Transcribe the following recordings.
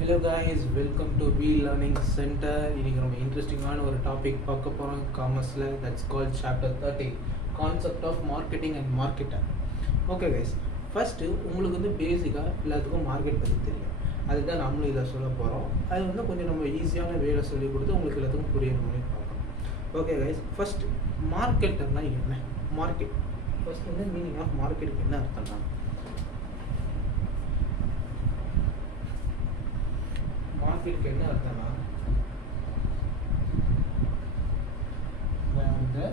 Hello guys, welcome to V Learning Center. இன்னைக்கு ரொம்ப இன்ட்ரெஸ்டிங்கான ஒரு டாபிக் பார்க்க போகிறோம் காமர்ஸில். That's called chapter 30, concept of marketing and marketer. Okay guys, first உங்களுக்கு வந்து பேசிக்காக எல்லாத்துக்கும் மார்க்கெட் பற்றி தெரியும். அதுதான் நம்மளும் இதை சொல்ல போகிறோம். அது வந்து கொஞ்சம் நம்ம ஈஸியான வேலை சொல்லி கொடுத்து உங்களுக்கு எல்லாத்துக்கும் புரியுற மாதிரி பார்க்கணும். ஓகே கைஸ், ஃபஸ்ட்டு மார்க்கெட்டர்னால் என்ன? மார்க்கெட் ஃபஸ்ட் வந்து மீனிங் ஆஃப் மார்க்கெட்டுக்கு என்ன அர்த்தம்னா, மார்க்கெட்டுக்கு என்ன அர்த்தம்னா the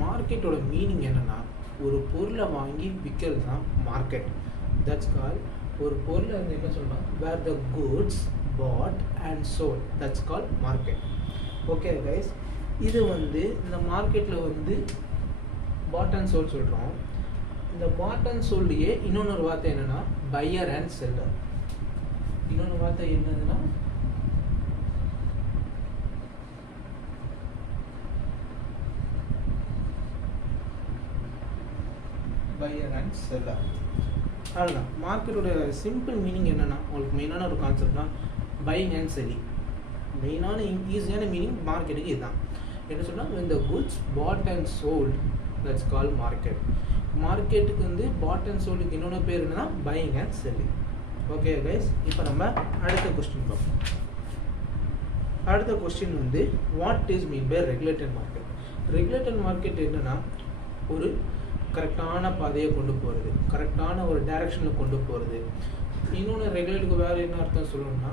மார்க்கெட்டோட மீனிங் என்னன்னா, ஒரு பொருளை வாங்கி விற்கிறது தான் மார்க்கெட். தட்ஸ் கால் ஒரு பொருளை வந்து என்ன சொல்லலாம், where the goods bought and sold, that's call market. Okay guys, இது வந்து இந்த மார்க்கெட்டில் வந்து பாட் அண்ட் சோல்ட் சொல்கிறோம். இந்த பாட் அண்ட் சோல்லையே இன்னொன்று வார்த்தை என்னென்னா பையர் அண்ட் செல்லர். இன்னொன்று வார்த்தை என்னதுன்னா பையர் அண்ட் செல்லர். அதுதான் மார்க்கெட்டோட சிம்பிள் மீனிங் என்னென்னா, உங்களுக்கு மெயினான ஒரு கான்செப்ட் தான் பையிங் அண்ட் செல்லிங். மெயினான ஈஸியான மீனிங் மார்க்கெட்டுக்கு இதுதான். என்ன சொன்னால், when the goods bought and sold, that's called market. மார்க்கெட்டுக்கு வந்து பாட் அண்ட் சோல்டுக்கு இன்னொன்று பேர் என்னன்னா buying and selling. Okay guys, இப்போ நம்ம அடுத்த கொஸ்டின் பார்ப்போம். அடுத்த கொஸ்டின் வந்து what is mean by regulated market. Regulated market என்னன்னா, ஒரு கரெக்டான பாதையை கொண்டு போகிறது, கரெக்டான ஒரு டைரக்ஷனில் கொண்டு போகிறது. இன்னொன்று ரெகுலேட்டுக்கு வேறு என்ன அர்த்தம் சொல்லணும்னா,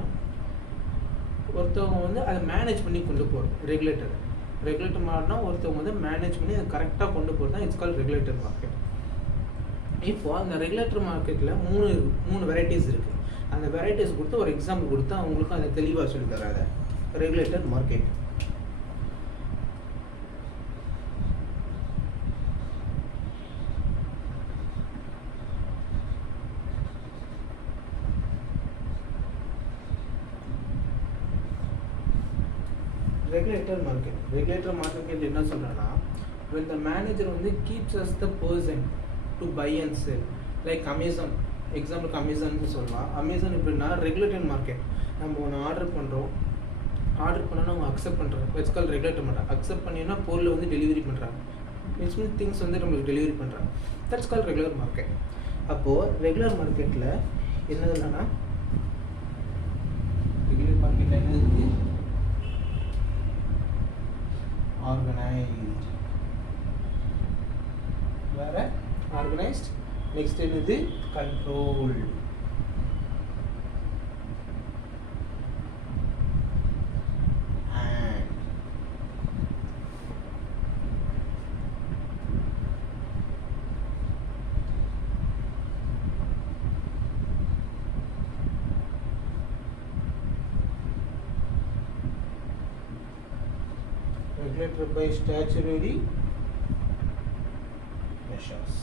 ஒருத்தவங்க வந்து அதை மேனேஜ் பண்ணி கொண்டு போகிறது. ரெகுலேட்டர் மார்க்னா ஒருத்தவங்க வந்து மேனேஜ் பண்ணி அதை கரெக்டாக கொண்டு போகிறது தான் இட்ஸ் கால் ரெகுலேட்டர் மார்க்கெட். இப்போ அந்த ரெகுலேட்டர் மார்க்கெட்டில் மூணு வெரைட்டிஸ் இருக்குது. அந்த வெரைட்டிஸ் கொடுத்து ஒரு எக்ஸாம்பிள் கொடுத்து அவங்களுக்கு அதை தெளிவாக சொல்லி தராத. ரெகுலேட்டர் மார்க்கெட் ரெகுலேட்டர் மார்க்கெட் என்ன சொல்கிறேன்னா, when the manager வந்து keeps us the person to buy and sell, like Amazon, எக்ஸாம்பிளுக்கு அமேசான்னு சொல்லலாம். அமேசான் எப்படின்னா ரெகுலேட்டட் மார்க்கெட். நம்ம ஒன்று ஆர்டர் பண்ணோன்னா அவங்க அக்செப்ட் பண்ணுறாங்க, it's call regulator market. Accept பண்ணினா பொருளை வந்து டெலிவரி பண்ணுறாங்க, இட்ஸ் மீன் திங்ஸ் வந்து நம்மளுக்கு டெலிவரி பண்ணுறாங்க, தட்ஸ் கால் ரெகுலர் மார்க்கெட். அப்போது ரெகுலர் மார்க்கெட்டில் என்னதுன்னா, ரெகுலர் மார்க்கெட்டில் என்ன இருக்குது, ஆர்கனைஸ்ட். வேற ஆர்கனைஸ்ட். நெக்ஸ்ட் என்னது, controlled. And regulated by statutory measures.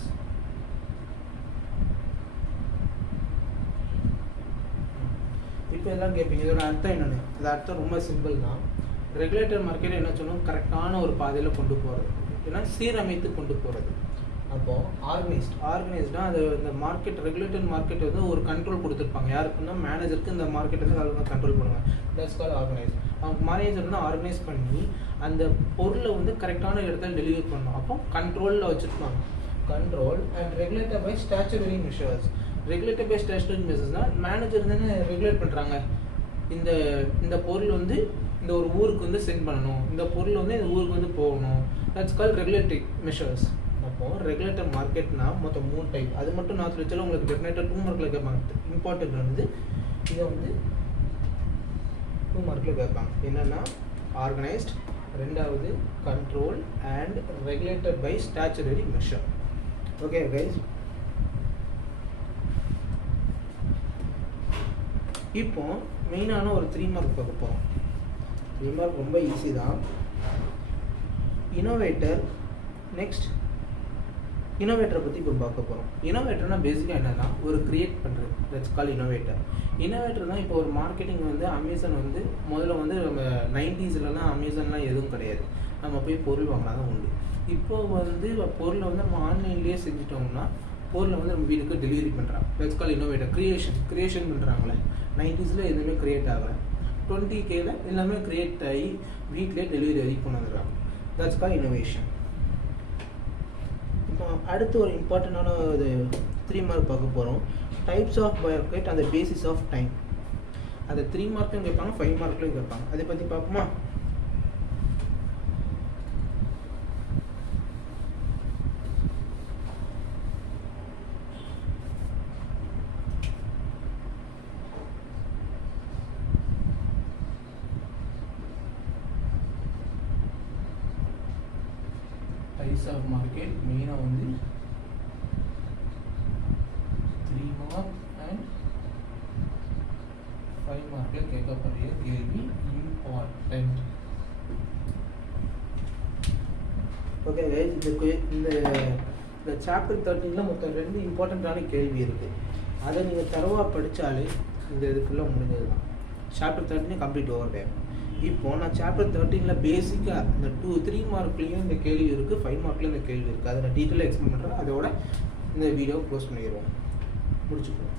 இப்போ எல்லாம் கேட்பீங்க, இதோட அர்த்தம் என்னென்னு. இது அர்த்தம் ரொம்ப சிம்பிள் தான். ரெகுலேட்டர் மார்க்கெட் என்ன சொல்லணும், கரெக்டான ஒரு பாதையில் கொண்டு போகிறது, ஏன்னா சீரமைத்து கொண்டு போகிறது. அப்போது ஆர்கனைஸ்டாக அது இந்த மார்க்கெட், ரெகுலேட்டட் மார்க்கெட் வந்து ஒரு கண்ட்ரோல் கொடுத்துருப்பாங்க. யாருக்குன்னா மேனேஜருக்கு இந்த மார்க்கெட் வந்து அவங்க கண்ட்ரோல் பண்ணுவாங்க, தட்ஸ் கால் ஆர்கனைஸ். அவங்க மேனேஜர் வந்து ஆர்கனைஸ் பண்ணி அந்த பொருளை வந்து கரெக்டான இடத்துல டெலிவரி பண்ணணும். அப்போ கண்ட்ரோலில் வச்சுருப்பாங்க. Control and regulated by statutory measures. Regulated by statutory மெஷர்ஸ்னால் மேனேஜர் தானே ரெகுலேட் பண்ணுறாங்க. இந்த பொருள் வந்து இந்த ஒரு ஊருக்கு வந்து சென்ட் பண்ணணும், இந்த பொருள் வந்து இந்த ஊருக்கு வந்து போகணும், தட்ஸ் கால் ரெகுலேட்டரி மெஷர்ஸ். அப்போது ரெகுலேட்டர் மார்க்கெட்னா மொத்தம் 3 டைப். அது மட்டும் நான் வச்சாலும் உங்களுக்கு டெஃபினட்டாக 2 மார்க்கில் கேட்பாங்க. இம்பார்ட்டன்ட் வந்து இதை வந்து 2 மார்க்கில் கேட்பாங்க. என்னென்னா ஆர்கனைஸ்ட், ரெண்டாவது control and regulated by statutory measure. Okay guys, இப்போ மெயினான ஒரு 3 மார்க் பார்க்க போகிறோம். 3 மார்க் ரொம்ப ஈஸி தான். இனோவேட்டர், நெக்ஸ்ட் இனோவேட்டரை பற்றி இப்போ பார்க்க போகிறோம். இனோவேட்டர்னா பேசிக்காக என்னன்னா ஒரு கிரியேட் பண்ணுறது, தட்ஸ் கால் இனோவேட்டர். இனோவேட்டர் தான் இப்போ ஒரு மார்க்கெட்டிங் வந்து அமேசான் வந்து முதல்ல வந்து நம்ம 90ஸ்லலாம் அமேசான்லாம் எதுவும் கிடையாது, நம்ம போய் பொருள் வாங்கினா தான் உண்டு. இப்போ வந்து பொருளை வந்து நம்ம ஆன்லைன்லேயே செஞ்சுட்டோம்னா பொருளை வந்து நம்ம வீட்டுக்கு டெலிவரி பண்ணுறாங்க, தட்ஸ் கால் இனோவேட்டர். கிரியேஷன் பண்ணுறாங்களே, 90ஸ்ல எதுவுமே க்ரியேட் ஆகலை, 20Kல எல்லாமே க்ரியேட் ஆகி வீட்டிலே டெலிவரி வரைக்கும் கொண்டு வந்துடுறாங்க, தட்ஸ் கால் இனோவேஷன். இப்போ அடுத்து ஒரு இம்பார்ட்டண்டான ஒரு 3 மார்க் பார்க்க போகிறோம். டைப்ஸ் ஆஃப் மார்க்கெட் அந்த பேசிஸ் ஆஃப் டைம். அதை 3 மார்க்லையும் கேட்பாங்க, 5 மார்க்லையும் கேட்பாங்க. அதை பற்றி பார்ப்போமா? டைப்ஸ் ஆஃப் மார்க்கெட் மெயினாக வந்து 3 மார்க் அண்ட் 5 மார்க்கில் கேட்கப்படுற கேள்வி இம்பார்ட்டன்ட். ஓகே கைஸ், இந்த சாப்டர் 13ல் மொத்தம் 2 இம்பார்ட்டண்ட்டான கேள்வி இருக்குது. அதை நீங்கள் தரவாக படித்தாலே இந்த இது ஃபுல்லாக முடிஞ்சது தான். Chapter 13 complete over time. இப்போது நான் சாப்டர் 13ல் பேசிக்காக இந்த 3 மார்க்லேயும் இந்த கேள்வி இருக்குது, 5 மார்க்லேயும் இந்த கேள்வி இருக்குது. அதை நான் டீட்டெயிலாக எக்ஸ்பிளைன் பண்ணுறேன். அதோட இந்த வீடியோ க்ளோஸ் பண்ணிடுவோம், முடிச்சுக்குவோம்.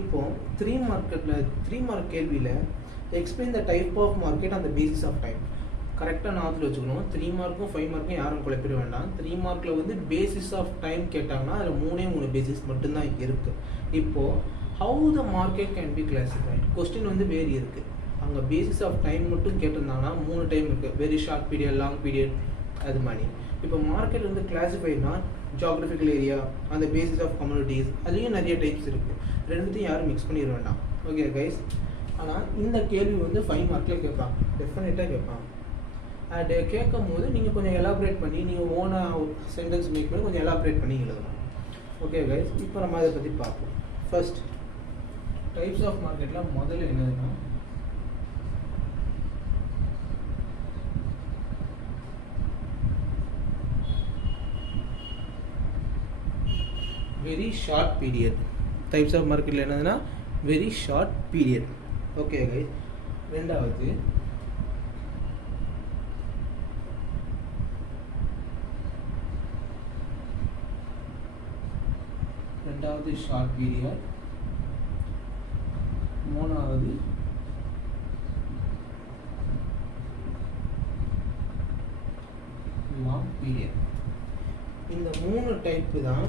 இப்போ 3 மார்க் கேள்வியில் explain the type of market அந்த பேசிஸ் ஆஃப் டைம். கரெக்டாக ஞாபகத்தில் வச்சுக்கணும். 3 மார்க்கும் 5 மார்க்கும் யாரும் குழப்பிட வேண்டாம். 3 மார்க்கில் வந்து பேசிஸ் ஆஃப் டைம் கேட்டாங்கன்னா அதில் 3 பேசிஸ் மட்டும்தான் இருக்குது. இப்போது how the market can be classified, question வந்து வேறு இருக்குது. அங்கே பேசிஸ் ஆஃப் டைம் மட்டும் கேட்டிருந்தாங்கன்னா 3 டைம் இருக்குது, very short period, long period, அது மாதிரி. இப்போ மார்க்கெட் வந்து கிளாசிஃபைட்னா ஜியாகிரபிக்கல் ஏரியா, அந்த பேசிஸ் ஆஃப் கம்யூனிட்டிஸ், அதுலேயும் நிறைய டைப்ஸ் இருக்குது. ரெண்டுத்தையும் யாரும் மிக்ஸ் பண்ணிட வேண்டாம். ஓகே கைஸ், ஆனால் இந்த கேள்வி வந்து 5 மார்க்கில் கேட்பாங்க, டெஃபினட்டாக கேட்பாங்க. அது கேட்கும் போது நீங்கள் கொஞ்சம் எலாபரேட் பண்ணி, நீங்கள் ஓனாக சென்டென்ஸ் மேக் பண்ணி கொஞ்சம் எலாபரேட் பண்ணி எழுதணும். ஓகே கைஸ், இப்போ நம்ம அதை பற்றி பார்ப்போம். ஃபர்ஸ்ட் டைப்ஸ் ஆஃப் மார்க்கெட்டில் முதல்ல என்னதுன்னா very short period. Types of மார்க்கெட்டில் என்னதுன்னா very short period. Okay guys, ரெண்டாவது ஷார்ட் பீரியட். மூணாவது லாங் பீரியட். இந்த 3 டைப்பு தான்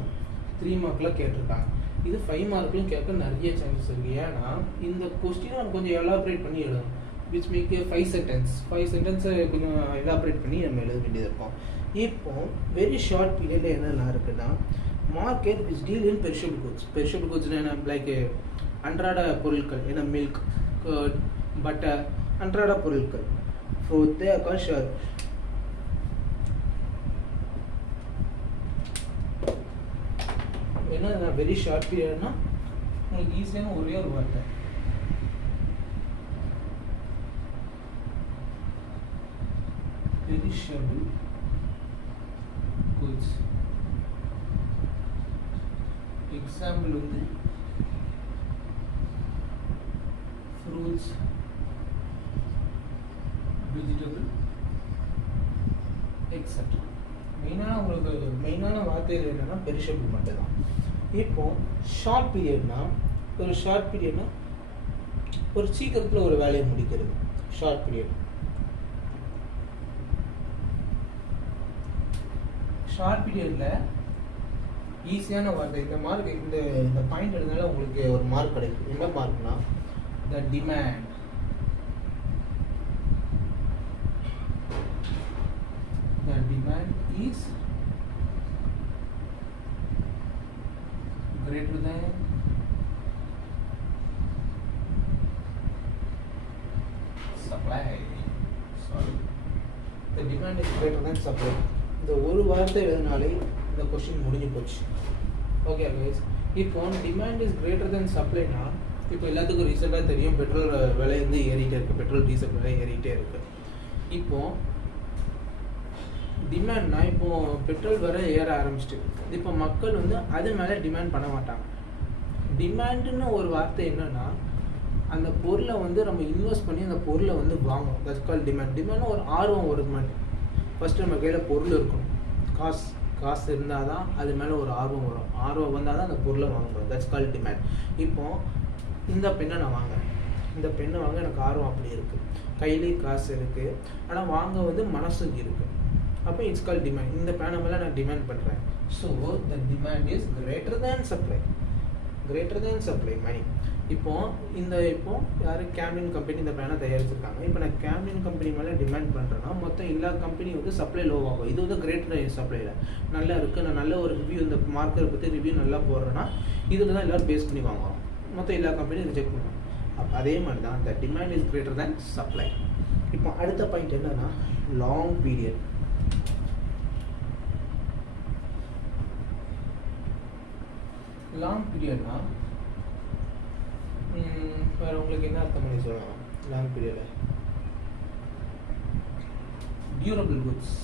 3 மார்க்கில் கேட்டிருக்காங்க. இது 5 மார்க்லையும் கேட்க நிறைய சான்சஸ் இருக்குது. ஏன்னா இந்த கொஸ்டினை நம்ம கொஞ்சம் எலாபரேட் பண்ணி எழுதணும். விச் மேக் 5 சென்டென்ஸை கொஞ்சம் எலாபரேட் பண்ணி நம்ம எழுத வேண்டியது இருக்கும். இப்போ வெரி ஷார்ட் பீரியடில் என்னெல்லாம் இருக்குன்னா market which deal in perishable goods. Perishable குட்ஸ்னா என்ன, லைக் அன்றாட பொருட்கள், என்ன மில்க், கர்ட், பட்டர், அன்றாட பொருட்கள். So they are called short. என்ன வெரி ஷார்ட் பீரியட்னா உங்களுக்கு ஈஸியான ஒரே ஒரு வார்த்தை, பெரிஷபிள் குட்ஸ். எக்ஸாம்பிள் வந்து ஃப்ரூட்ஸ், வெஜிடபிள், எக்ஸெட்ரா. உங்களுக்கு மெயினான வார்த்தைகள் என்னன்னா பெரிஷபிள் மட்டும் தான். இப்போ ஷார்ட் பீரியட்னா ஒரு சீக்கிரத்தில் ஒரு வேலையை முடிக்கிறது ஷார்ட் பீரியட். ஷார்ட் பீரியடில் ஈஸியான வார்த்தை. இந்த மார்க் இந்த பாயிண்ட் எடுத்தால உங்களுக்கு ஒரு மார்க் கிடைக்கும். என்ன மார்க்னா the demand. The demand is greater than supply. Sorry. The demand is greater than supply. இந்த ஒரு வார்த்தை எழுதினாலே இந்த கொஸ்டின் முடிஞ்சு போச்சு. ஓகே கைஸ், இப்போ டிமாண்ட் இஸ் கிரேட்டர் தென் சப்ளைனா இப்போ எல்லாத்துக்கும் ரீசெண்டாக தெரியும் பெட்ரோல் விலை வந்து ஏறிட்டே இருக்குது, பெட்ரோல் டீசல் விலை ஏறிட்டே இருக்குது. இப்போ டிமாண்ட்னா இப்போ பெட்ரோல் வர ஏற ஆரம்பிச்சிட்டு, இப்போ மக்கள் வந்து அது மேலே டிமாண்ட் பண்ண மாட்டாங்க. டிமாண்டுன்னு ஒரு வார்த்தை என்னன்னா, அந்த பொருளை வந்து நம்ம இன்வெஸ்ட் பண்ணி அந்த பொருளை வந்து வாங்கணும். That's call demand. டிமாண்ட்னா ஒரு ஆர்வம் ஒரு மாதிரி. ஃபஸ்ட்டு நம்ம கையில் பொருள் இருக்கணும், காசு இருந்தால் தான் அது மேலே ஒரு ஆர்வம் வரும். ஆர்வம் வந்தால் தான் அந்த பொருளை வாங்குறோம். That's call demand. இப்போது இந்த பெண்ணை நான் வாங்குறேன், இந்த பெண்ணை வாங்க எனக்கு ஆர்வம் அப்படி இருக்குது, கையிலேயே காசு இருக்குது, ஆனால் வாங்க வந்து மனசுக்கு இருக்குது. அப்போ இட்ஸ் கால் டிமாண்ட். இந்த பேனை மேலே நான் டிமாண்ட் பண்ணுறேன். So the demand is greater than supply மணி. இப்போ யார் கேம்லின் கம்பெனி இந்த பேனை தயாரிச்சிருக்காங்க. இப்போ நான் கேம்லின் கம்பெனி மேலே டிமாண்ட் பண்ணுறேன்னா மொத்தம் எல்லா கம்பெனி வந்து சப்ளை லோவாகும். இது வந்து கிரேட்டர் சப்ளையில் நல்லா இருக்குது, நான் நல்ல ஒரு ரிவ்யூ இந்த மார்க்கெட்டை பற்றி ரிவ்யூ நல்லா போடுறேன்னா இதில் தான் எல்லோரும் பேஸ் பண்ணி வாங்குவோம். மொத்தம் எல்லா கம்பெனியும் ரிஜெக்ட் பண்ணுவாங்க. அப்போ அதே மாதிரி தான் இந்த demand is greater than supply. இப்போ அடுத்த பாயிண்ட் என்னன்னா லாங் பீரியட். லாங் பீரியட்னா வேறு உங்களுக்கு என்ன அர்த்தம் பண்ணி சொல்லலாம்? லாங் பீரியடில் டியூரபிள் குட்ஸ்.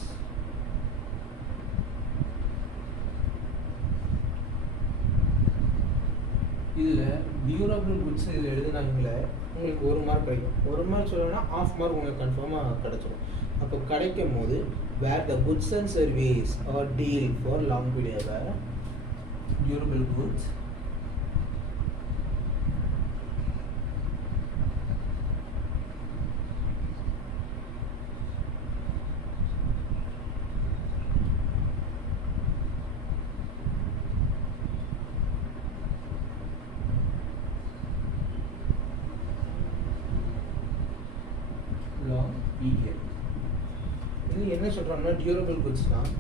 இதில் டியூரபிள் குட்ஸ் இதில் எழுதுனாங்களே உங்களுக்கு 1 மார்க் கிடைக்கும். 1 மார்க் சொல்லணும்னா 1/2 மார்க் உங்களுக்கு கன்ஃபார்மாக கிடச்சிடும். அப்போ கிடைக்கும் போது where the goods and service are deal for long period, durable goods long period. இது என்ன சொல்கிறோம்னா டியூரபிள் குட்ஸ்னால்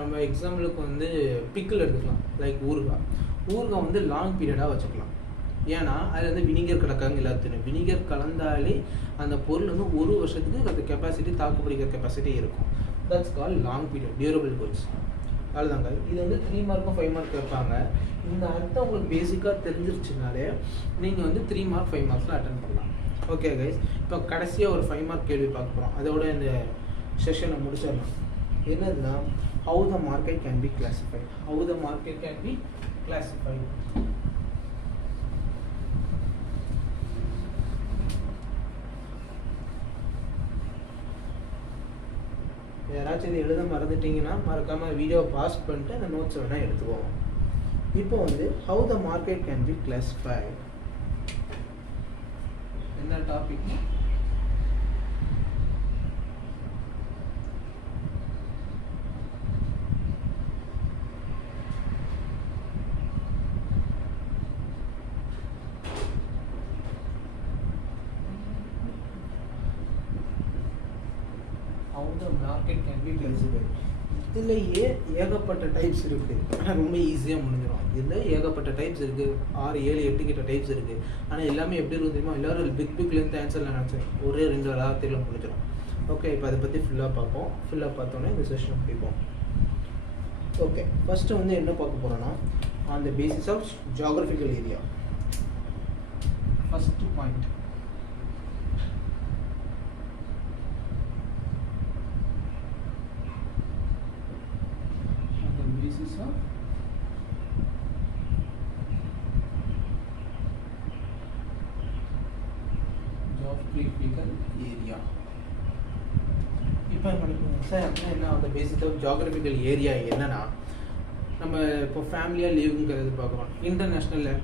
நம்ம எக்ஸாம்பிளுக்கு வந்து பிக்கிள் எடுத்துக்கலாம். லைக் ஊறுகாய் வந்து லாங் பீரியடாக வச்சுக்கலாம். ஏன்னா அதில் வந்து வினிகர் கலக்காங்க. எல்லாத்தையும் வினிகர் கலந்தாலே அந்த பொருள் வந்து 1 வருஷத்துக்கு அந்த கெப்பாசிட்டி தாக்கு பிடிக்கிற கெப்பாசிட்டி இருக்கும். That's call long period durable goods. அவ்வளோதாங்க. இது வந்து 3 மார்க்கும் 5 மார்க் கேட்பாங்க. இந்த அர்த்தம் உங்களுக்கு பேசிக்காக தெரிஞ்சிருச்சுனாலே நீங்கள் வந்து 3 மார்க் 5 மார்க்ஸில் அட்டன் பண்ணலாம். ஓகே கைஸ், இப்போ கடைசியாக ஒரு 5 மார்க் கேள்வி பார்க்க போகிறோம். அதோட இந்த செஷனை முடிச்சிடலாம். என்னதுன்னா how the market can be classified. யாராச்சும் இது எழுத மறந்துட்டீங்கன்னா மறக்காமல் வீடியோவை பாஸ் பண்ணிட்டு அந்த நோட்ஸ் வேணால் எடுத்துக்கோங்க. இப்போ வந்து how the market can be classified. என்ன topic? how the market can be classified. இதுலேயே ஏகப்பட்ட டைப்ஸ் இருக்குது. ஆனால் ரொம்ப ஈஸியாக முடிஞ்சிடும். இதில் ஏகப்பட்ட டைப்ஸ் இருக்குது. 6, 7, 8 கிட்ட டைப்ஸ் இருக்குது. ஆனால் எல்லாமே எப்படி இருக்கும் தெரியுமா? எல்லோரும் பிக் லென்த் ஆன்சரில் நினச்சேன் ஒரே 2 வாரத்தில் முடிஞ்சிடும். ஓகே, இப்போ அதை பற்றி ஃபுல்லாக பார்ப்போம். ஃபுல்லாக பார்த்தோன்னே இந்த செஷன் முடிப்போம். ஓகே, ஃபஸ்ட்டு வந்து என்ன பார்க்க போகிறோன்னா on the basis of geographical area. First point, basis of geographical area. இப்போ சார் என்ன அந்த பேசிஸ் ஆஃப் ஜியாகிரபிக்கல் ஏரியா என்னன்னா, நம்ம இப்போ ஃபேமிலியாக லீவுங்கிறது பார்க்குறோம். இன்டர்நேஷ்னலில்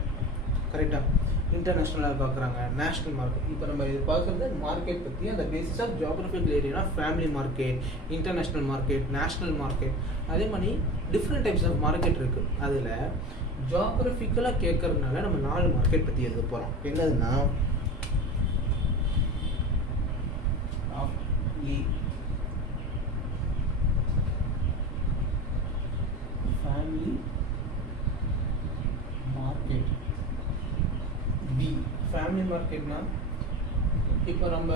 கரெக்டாக இன்டர்நேஷ்னலாக பார்க்குறாங்க, நேஷ்னல் மார்க்கெட். இப்போ நம்ம இது பார்க்குறது மார்க்கெட் பற்றி. அந்த பேசிஸ் ஆஃப் ஜியாகிரபிக்கல் ஏரியானா family market, international market, national market, அதே மாதிரி டிஃப்ரெண்ட் டைப்ஸ் ஆஃப் மார்க்கெட் இருக்குது. அதில் ஜியாகிரபிக்கலாக கேட்கறதுனால நம்ம 4 மார்க்கெட் பற்றி எழுத போகிறோம். என்னதுன்னா ஃபேமிலி மார்க்கெட், பி ஃபேமிலி மார்க்கெட்னா இப்போ நம்ம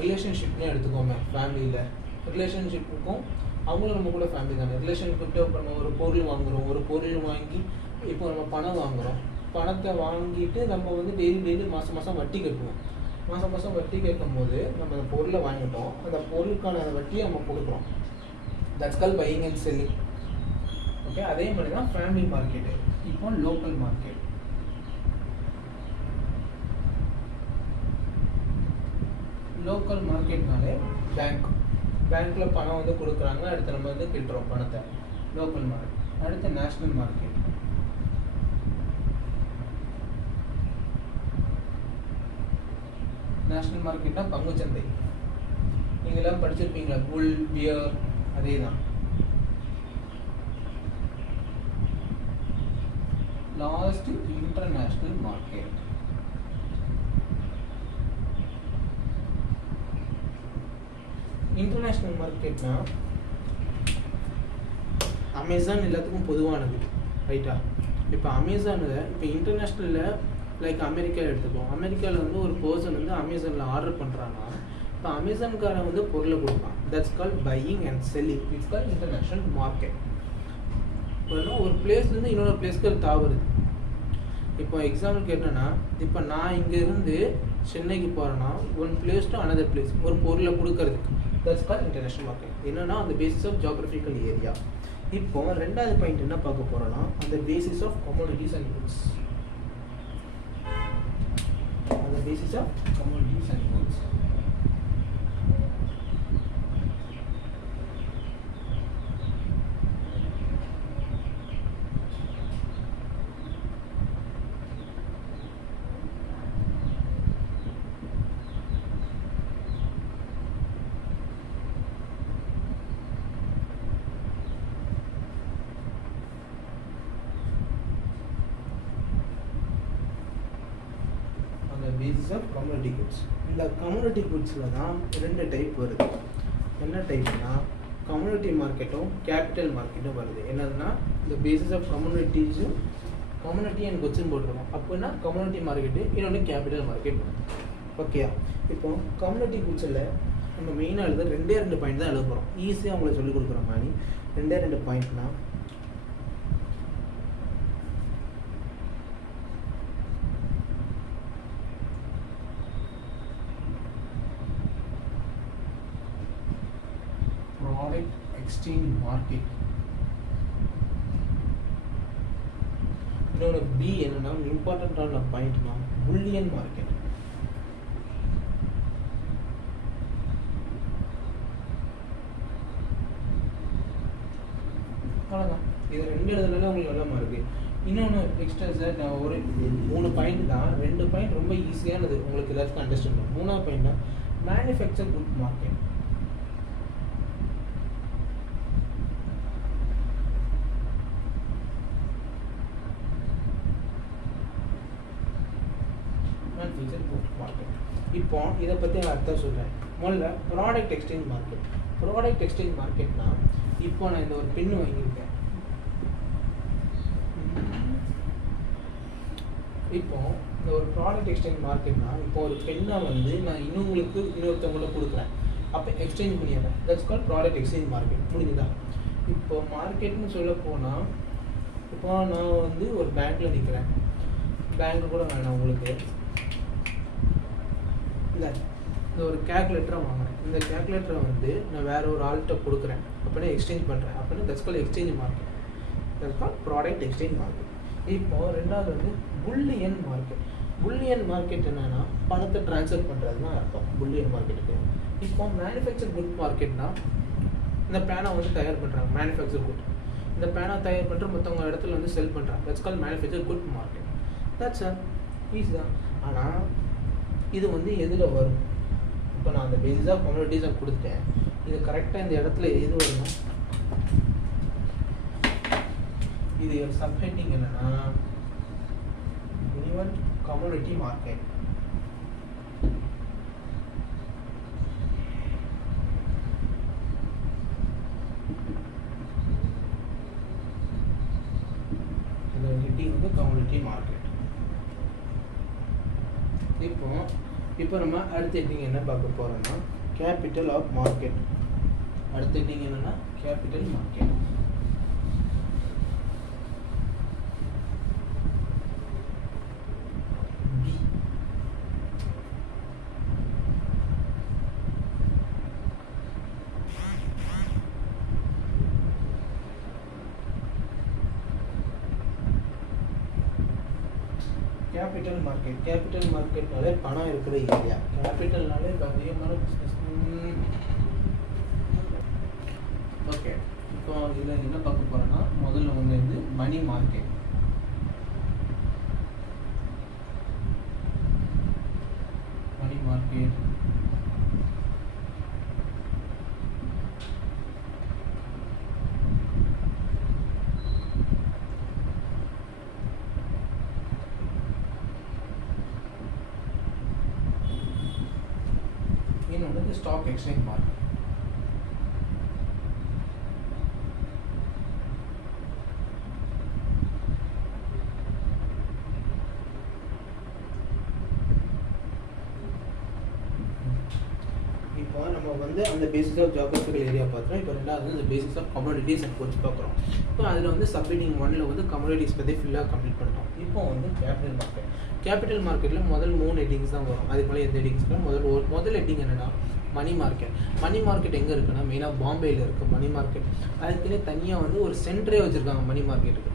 ரிலேஷன்ஷிப்னே எடுத்துக்கோங்க. ஃபேமிலியில் ரிலேஷன்ஷிப்புக்கும் அவங்களும் நம்ம கூட ஃபேமிலி தானே. ரிலேஷன்ஷிப்ட்டு இப்போ நம்ம ஒரு பொருள் வாங்குகிறோம், ஒரு பொருள் வாங்கி இப்போ நம்ம பணம் வாங்குகிறோம். பணத்தை வாங்கிட்டு நம்ம வந்து டெய்லி மாதம் வட்டி கட்டுவோம். மாதம் மாதம் வட்டி கேட்கும்போது நம்ம அந்த பொருளை வாங்கிட்டோம், அந்த பொருளுக்கான வட்டியை நம்ம கொடுக்குறோம். That's call buying and selling. Okay, அதே மாதிரி தான் ஃபேமிலி மார்க்கெட்டு. இப்போ லோக்கல் மார்க்கெட். லோக்கல் மார்க்கெட்னாலே பேங்க்கில் பணம் வந்து கொடுக்குறாங்க, அடுத்து நம்ம வந்து கிட்டுறோம் பணத்தை. Local market. அடுத்து நேஷ்னல் மார்க்கெட். நேஷ்னல் மார்க்கெட்னா பங்குச்சந்தை. நீங்கள் எல்லாம் படிச்சிருப்பீங்களா, புல் பியர், அதே தான். Last international market. இன்டர்நேஷ்னல் மார்க்கெட்னா அமேசான் எல்லாத்துக்கும் பொதுவானது, ரைட்டா? இப்போ அமேசானில் இப்போ இன்டர்நேஷ்னலில் லைக் அமெரிக்காவில் எடுத்துப்போம். அமெரிக்காவில் வந்து ஒரு பர்சன் வந்து அமேசானில் ஆர்டர் பண்ணுறாங்கன்னா இப்போ அமேசான்காரன் வந்து பொருளை கொடுப்பான். That's call buying and selling. It's call international market. ஒரு பிளேஸ்லேருந்து இன்னொரு பிளேஸ்க்கு அது தாவுறது. இப்போ எக்ஸாம்பிள் கேட்டோன்னா, இப்போ நான் இங்கேருந்து சென்னைக்கு போகிறேன்னா one place to another place ஒரு பொருளை கொடுக்கறதுக்கு, தட்ஸ் கால் இன்டர்நேஷ்னல் மார்க்கெட். என்னன்னா அந்த பேசிஸ் ஆஃப் ஜியோகிராஃபிக்கல் ஏரியா. இப்போ ரெண்டாவது பாயிண்ட் என்ன பார்க்க போகிறோன்னா, அந்த basis of commodities and goods. அந்த basis of commodities and goods. Basis of community goods. இந்த கம்யூனிட்டி குட்ஸில் தான் ரெண்டு டைப் வருது. என்ன டைப்னா, கம்யூனிட்டி மார்க்கெட்டும் கேபிட்டல் மார்க்கெட்டும் வருது. என்னதுன்னா, இந்த பேசிஸ் ஆஃப் கம்யூனிட்டிஸும் கம்யூனிட்டி அண்ட் குட்ஸ்ன்னு போட்டுருக்கோம். அப்படின்னா கம்யூனிட்டி மார்க்கெட்டு, இன்னொன்று கேபிட்டல் மார்க்கெட். ஓகேயா? இப்போ கம்யூனிட்டி குட்ஸில் நம்ம மெயினாக எழுத ரெண்டு பாயிண்ட் தான் எழுத போகிறோம். ஈஸியாக உங்களுக்கு சொல்லிக் கொடுக்குற மாதிரி ரெண்டு பாயிண்ட்னா, ப்ராடக்ட் எக்ஸ்சேஞ்ச் மார்க்கெட். இன்னொன்று பி என்னன்னா, இம்பார்ட்டண்ட்டான பாயிண்ட்னா புல்லியன் மார்க்கெட். அவ்வளோதான். இது ரெண்டு எழுதுனால உங்களுக்கு நல்ல மார்க்கு. இன்னொன்று எக்ஸ்ட்ரா சார், நான் ஒரு 3 பாயிண்ட் தான், 2 பாயிண்ட் ரொம்ப ஈஸியானது உங்களுக்கு எல்லாத்துக்கும் அண்டர்ஸ்டாண்ட் பண்ணும். 3ஆவது பாயிண்ட்னா மேனுஃபேக்சர் குட் மார்க்கெட். இப்போ இதை பற்றி நான் அர்த்தம் சொல்கிறேன். முதல்ல product exchange market. Product exchange மார்க்கெட்னா, இப்போ நான் இந்த ஒரு பென்னு வாங்கியிருக்கேன். இப்போ இந்த ஒரு ப்ராடக்ட் எக்ஸ்சேஞ்ச் மார்க்கெட்னா, இப்போ ஒரு பெண்ணை வந்து நான் இன்னொருத்தவங்களுக்கு கொடுக்குறேன், அப்போ எக்ஸ்சேஞ்ச் பண்ணிடுறேன். That's call product exchange market. முடிஞ்சுதா? இப்போ மார்க்கெட்னு சொல்ல போனால், இப்போ நான் வந்து ஒரு பேங்க்கில் நிற்கிறேன். பேங்க்கு கூட வேணாம் உங்களுக்கு, இல்லை இந்த ஒரு கேல்குலேட்டரை வாங்குறேன். இந்த கேல்குலேட்டரை வந்து நான் வேறு ஒரு ஆள்கிட்ட கொடுக்குறேன், அப்படின்னா எக்ஸ்சேஞ்ச் பண்ணுறேன். அப்படின்னா that's call exchange market. That's call product exchange market. இப்போ ரெண்டாவது வந்து புல்லியன் மார்க்கெட். புல்லியன் மார்க்கெட் என்னன்னா, பணத்தை ட்ரான்ஸ்ஃபர் பண்ணுறதுனா அர்த்தம் புல்லியன் மார்க்கெட்டுக்கு. இப்போ மேனுஃபேக்சர் குட் மார்க்கெட்னா, இந்த பேனா வந்து தயார் பண்ணுறாங்க, மேனுஃபேக்சர் குட். இந்த பேனா தயார் பண்ணுற மற்றவங்க இடத்துல வந்து செல் பண்ணுறாங்க. That's call manufacture good market. That's easy தான். ஆனால் இது வந்து எதில் வரும்? இப்போ நான் அந்த பேசிஸ் ஆஃப் கம்யூனிட்டிஸை கொடுத்துட்டேன். இது கரெக்டாக இந்த இடத்துல எது வரணும்? இது சப்ஹெட்டிங் என்னன்னா, யூனிவன் கம்யூனிட்டி மார்க்கெட். இந்த ஹெட்டிங் வந்து கம்யூனிட்டி மார்க்கெட். இப்போ நம்ம அடுத்த ஹெட்டிங் என்ன பார்க்க போகிறோம்னா, கேபிட்டல் ஆஃப் மார்க்கெட். அடுத்த ஹெட்டிங் என்னன்னா கேபிட்டல் மார்க்கெட். கேபிட்டல் மார்க்கெட்னாலே பணம் இருக்கிற ஏரியா. கேபிட்டல்னாலே அதிகமான பிஸ்னஸ். ஓகே, இப்போ இதில் என்ன பார்க்க போகிறோன்னா, முதல்ல வந்து மணி மார்க்கெட். இன்னொன்று ஸ்டாக் எக்ஸ்சேஞ்ச் மார்க்கெட். இப்போ நம்ம வந்து அந்த பேசிஸ் ஆஃப் ஜியோகிராஃபிக்கல் ஏரியா பார்க்குறோம். இப்போ ரெண்டாவது அந்த basis of commodities and goods பார்க்குறோம். இப்போ அதில் வந்து சப்ஹெட்டிங் 1ல் வந்து கமோடிட்டிஸ் பற்றி ஃபுல்லாக கம்ப்ளீட் பண்ணிட்டோம். இப்போ வந்து கேபிட்டல் மார்க்கெட்டில் முதல் 3 ஹெட்டிங்ஸ் தான் வரும். அதுக்கு மேலே எந்த ஹெட்டிங்ஸ் இல்லை. முதல் ஹெட்டிங் என்னென்னா மணி மார்க்கெட் எங்கே இருக்குன்னா மெயினாக பாம்பேயில் இருக்குது மணி மார்க்கெட். அதுக்குன்னே தனியாக வந்து ஒரு சென்டரே வச்சுருக்காங்க மணி மார்க்கெட்டுக்கு.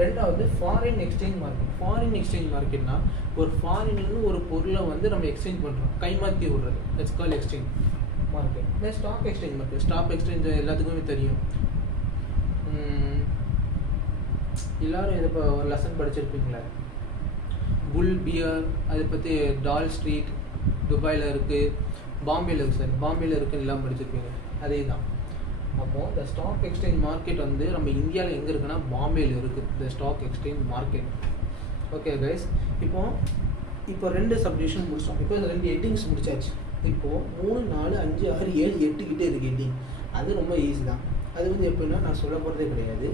ரெண்டாவது ஃபாரின் எக்ஸ்சேஞ்ச் மார்க்கெட்னா ஒரு ஃபாரின்லேருந்து ஒரு பொருளை வந்து நம்ம எக்ஸ்சேஞ்ச் பண்ணுறோம், கைமாற்றி விடுறது. That's call exchange market. Stock exchange எல்லாத்துக்குமே தெரியும். எல்லோரும் இதை இப்போ ஒரு லெசன் படிச்சிருப்பீங்களே, புல் பியர், அதை பற்றி டால் ஸ்ட்ரீட் துபாயில் இருக்குது, பாம்பேயில் இருக்குது, எல்லாம் படிச்சிருப்பீங்க. அதே தான். அப்போது இந்த ஸ்டாக் எக்ஸ்சேஞ்ச் மார்க்கெட் வந்து நம்ம இந்தியாவில் எங்கே இருக்குன்னா பாம்பேயில் இருக்குது இந்த stock exchange market. Okay guys, இப்போ 2 சப்டிவிஷன் முடிச்சோம். இப்போ 2 ஹெட்டிங்ஸ் முடிச்சாச்சு. இப்போது 3, 4, 5, 6, 7, 8 கிட்டே இருக்குது ஹெட்டிங். அது ரொம்ப ஈஸி தான். அது வந்து எப்படின்னா நான் சொல்ல போகிறதே கிடையாது.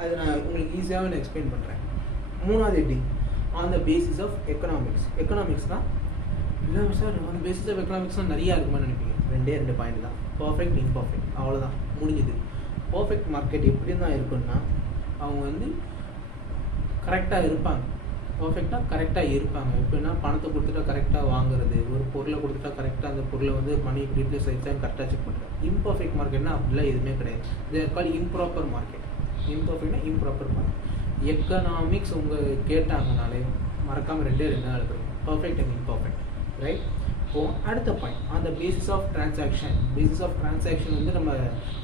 அது நான் உங்களுக்கு ஈஸியாகவே நான் எக்ஸ்பிளைன் பண்ணுறேன். 3வது heading on the basis of economics தான். இல்லை சார், அந்த பேசிஸ் ஆஃப் எக்கனாமிக்ஸ்லாம் நிறையா இருக்குமான்னு நினைப்பீங்க. 2 பாயிண்ட் தான், பர்ஃபெக்ட், இம்பர்ஃபெக்ட், அவ்வளோதான், முடிஞ்சுது. பர்ஃபெக்ட் மார்க்கெட் எப்படி தான் இருக்குன்னா அவங்க வந்து கரெக்டாக இருப்பாங்க. எப்படின்னா பணத்தை கொடுத்துட்டா கரெக்டாக வாங்குறது, ஒரு பொருளை கொடுத்துட்டா கரெக்டாக அந்த பொருளை வந்து மணி ரீப்ளேஸ் ஆகிடுச்சா கரெக்டாக செக் பண்ணுறது. இம்பர்ஃபெக்ட் மார்க்கெட்னா அப்படிலாம் எதுவுமே கிடையாது. தேர் கால் இம்ப்ராப்பர் மார்க்கெட். எக்கனாமிக்ஸ் உங்கள் கேட்டாங்கனாலே மறக்காமல் 2 எழுதுறீங்க, பர்ஃபெக்ட் அண்ட் இம்பர்ஃபெக்ட், ரைட்? இப்போது அடுத்த point on the basis of transaction வந்து நம்ம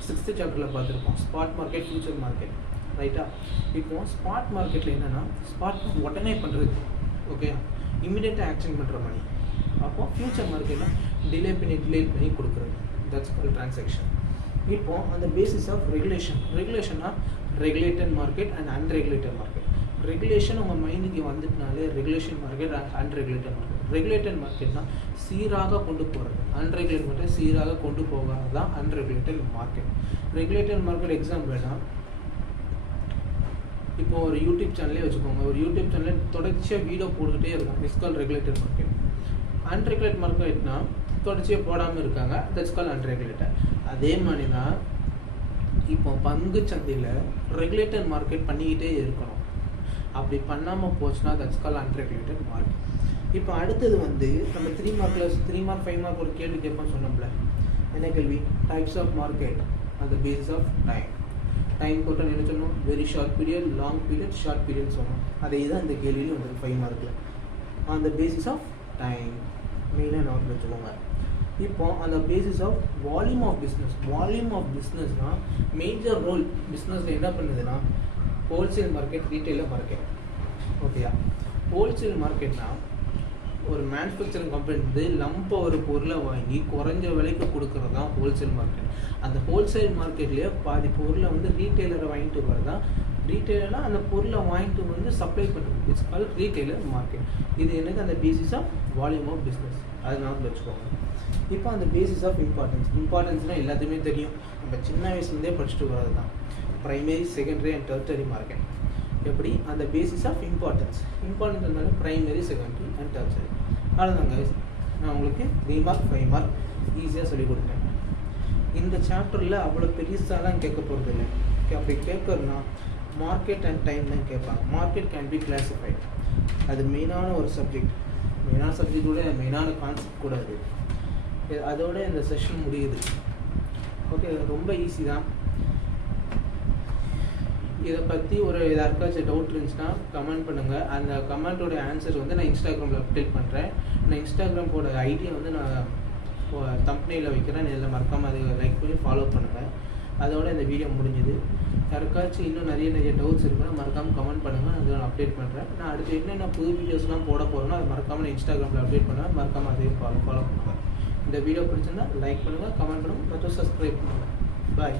6th சாப்டரில் பார்த்துருப்போம். ஸ்பாட் மார்க்கெட், ஃபியூச்சர் மார்க்கெட், ரைட்டா? இப்போது ஸ்பாட் மார்க்கெட்டில் என்னென்னா ஸ்பாட் உடனே பண்ணுறது, ஓகே, இமீடியட்டாக ஆக்ஷன் பண்ணுற மணி. அப்போது ஃபியூச்சர் மார்க்கெட்டில் டிலே பண்ணி கொடுக்குறது. That's call transaction. இப்போது அந்த பேசிஸ் ஆஃப் ரெகுலேஷன்னா regulated market and unregulated market. Regulation உங்கள் மைண்டுக்கு வந்துட்டுனாலே regulation market, unregulated market. Regulated மார்க்கெட்னா சீராக கொண்டு போகிறது, அன்ரெகுலேட்டட் மார்க்கெட் சீராக கொண்டு போகாது தான் அன்ரெகுலேட்டட் மார்க்கெட். ரெகுலேட்டட் மார்க்கெட் எக்ஸாம்பிள்னா இப்போ ஒரு யூடியூப் சேனலே வச்சுக்கோங்க. ஒரு யூடியூப் சேனல் தொடர்ச்சியாக வீடியோ போட்டுக்கிட்டே இருக்காங்க, it's call regulated market. Unregulated மார்க்கெட்னா தொடர்ச்சியாக போடாமல் இருக்காங்க, தட்ஸ் கால் அன்ரெகுலேட்டட். அதே மாதிரி தான் இப்போ பங்கு சந்தையில் ரெகுலேட்டட் மார்க்கெட் பண்ணிக்கிட்டே இருக்கணும். அப்படி பண்ணாமல் போச்சுன்னா தட்ஸ் கால் அன்ரெகுலேட்டட் மார்க்கெட். இப்போ அடுத்தது வந்து நம்ம 3 மார்க்கில் 3 மார்க் 5 மார்க் ஒரு கேள்வி கேட்போம்னு சொன்னோம்ல, என்ன கேள்வி? டைப்ஸ் ஆஃப் மார்க்கெட் அந்த பேசிஸ் ஆஃப் டைம் போட்டால் என்ன சொன்னோம்? Very short period, long period, short period சொன்னோம். அதே தான் இந்த கேள்வியிலும் வந்துருக்கு 5 மார்க்கில். அந்த பேசிஸ் ஆஃப் டைம் மெயினாக நோட் வச்சுக்கோங்க. இப்போ அந்த பேசிஸ் ஆஃப் வால்யூம் ஆஃப் பிஸ்னஸ்னால் மேஜர் ரோல் பிஸ்னஸில் என்ன பண்ணுதுன்னா ஹோல்சேல் மார்க்கெட், ரீட்டைலர் மார்க்கெட். ஓகேயா? ஹோல்சேல் மார்க்கெட்னா ஒரு மேனுஃபேக்சரிங் கம்பெனி வந்து லம்பாக ஒரு பொருளை வாங்கி குறைஞ்ச விலைக்கு கொடுக்குறது தான் ஹோல்சேல் மார்க்கெட். அந்த ஹோல்சேல் மார்க்கெட்லேயே பாதி பொருளை வந்து ரீட்டைலரை வாங்கிட்டு வரதான். ரீட்டைலர்னால் அந்த பொருளை வாங்கிட்டு வந்து சப்ளை பண்ணுறது, இட்ஸ் கால் ரீட்டைலர் மார்க்கெட். இது எனக்கு அந்த basis of volume of business, அது நான் வச்சுக்கோங்க. இப்போ அந்த பேசிஸ் ஆஃப் இம்பார்ட்டன்ஸ்னால் எல்லாத்தையுமே தெரியும், நம்ம சின்ன வயசுலேருந்தே படிச்சுட்டு வர்றது தான். Primary, secondary and tertiary market. எப்படி அந்த பேசிஸ் ஆஃப் இம்பார்ட்டன்ஸ்னால ப்ரைமரி, செகண்டரி அண்ட் டெர்ஷரி. அவ்வளோதாங்க. நான் உங்களுக்கு 3 மார்க் 5 மார்க் ஈஸியாக சொல்லிக் கொடுத்தேன். இந்த சாப்டரில் அவ்வளோ பெருசாலாம் கேட்க போகிறது இல்லை. அப்படி கேட்கறதுனா மார்க்கெட் அண்ட் டைம் தான் கேட்பாங்க. மார்க்கெட் கேன் பி கிளாஸிஃபைட், அது மெயினான ஒரு சப்ஜெக்ட். கூட மெயினான கான்செப்ட் கூட அது. அதோட இந்த செஷன் முடியுது. ஓகே, ரொம்ப ஈஸி தான். இதை பற்றி ஒரு யாருக்காச்சும் டவுட் இருந்துச்சுன்னா கமெண்ட் பண்ணுங்கள். அந்த கமெண்ட்டோட ஆன்சர் வந்து நான் இன்ஸ்டாகிராமில் அப்டேட் பண்ணுறேன். நான் இன்ஸ்டாகிராமோட ஐடியை வந்து நான் தம்ப்நெயிலில் வைக்கிறேன். இதில் மறக்காமல் அதை லைக் பண்ணி ஃபாலோ பண்ணுங்கள். அதோட இந்த வீடியோ முடிஞ்சுது. யாருக்காச்சும் இன்னும் நிறைய டவுட்ஸ் இருக்குன்னா மறக்காமல் கமெண்ட் பண்ணுங்கள். அதை நான் அப்டேட் பண்ணுறேன். நான் அடுத்து என்னென்ன புது வீடியோஸ்லாம் போட போகிறேன்னா அதை மறக்காமல் நான் இன்ஸ்டாகிராமில் அப்டேட் பண்ணுவேன். மறக்காமல் அதையும் ஃபாலோ பண்ணுங்கள். இந்த வீடியோ பிடிச்சிருந்தா லைக் பண்ணுங்கள், கமெண்ட் பண்ணுங்கள் மற்றும் சப்ஸ்கிரைப் பண்ணுங்கள். பாய்.